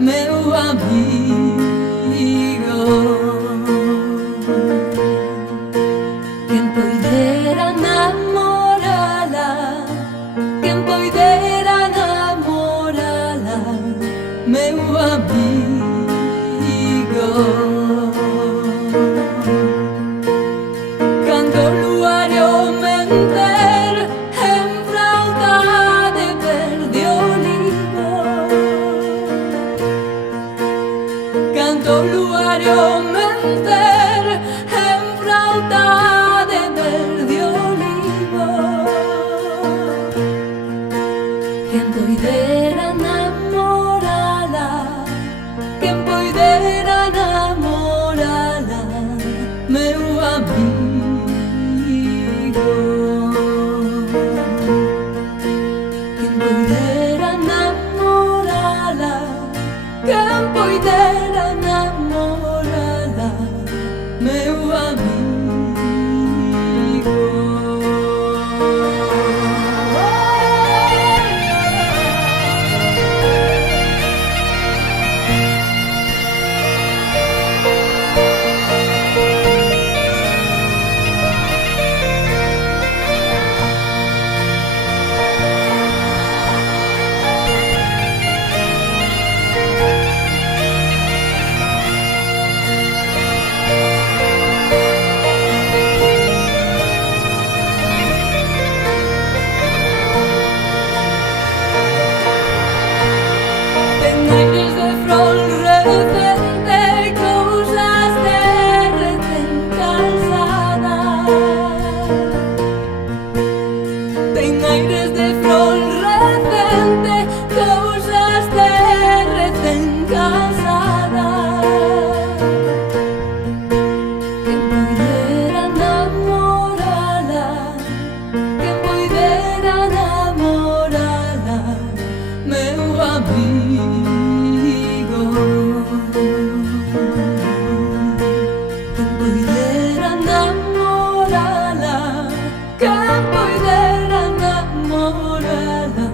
meu amigo. Quen poidera namorala, quen poidera namorala, meu amigo. Cando o luar aumentar en frauta de verde olivo, cando o luar aumentar en frauta de verde olivo, quen poidera namorala, quen poidera namorala, meu amigo. Quen poidera namorala, quen poidera namorala, meu amigo. Aires de frol recente, cousas de recén calzada. Ten aires de frol recente, cousas de recén calzada. Quen poidera namorala, quen poidera namorala, meu amigo. Quen poidera namorala, quen poidera namorala,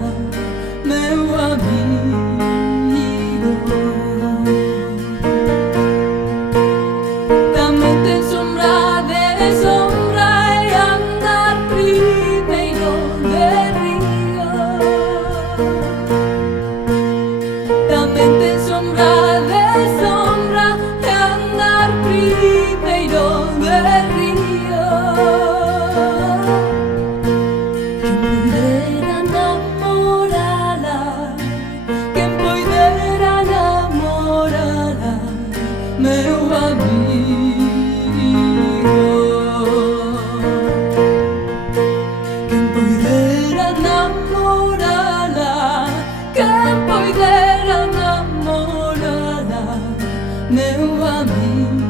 meu amigo. Tamén ten sombra de sombra e andar primeiro de río. Tamén ten sombra de sombra e andar primeiro de río. Quen poidera namorala, quen poidera namorala, meu amigo. Quen poidera namorala, quen poidera namorala, meu amigo.